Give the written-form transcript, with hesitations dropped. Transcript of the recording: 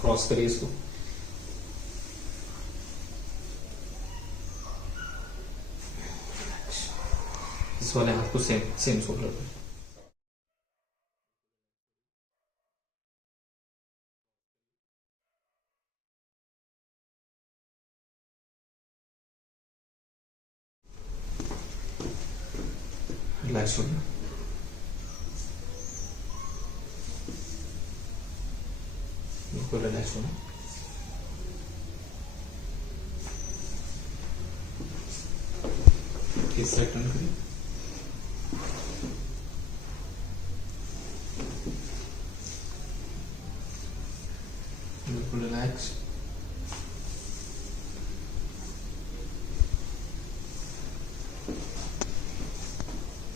Cross करिए इसको। इस वाले हाथ को सेम सेम शोल्डर पे। Relax shoulder. बिल्कुल रिलैक्स होना। इस साइड टर्न करिए।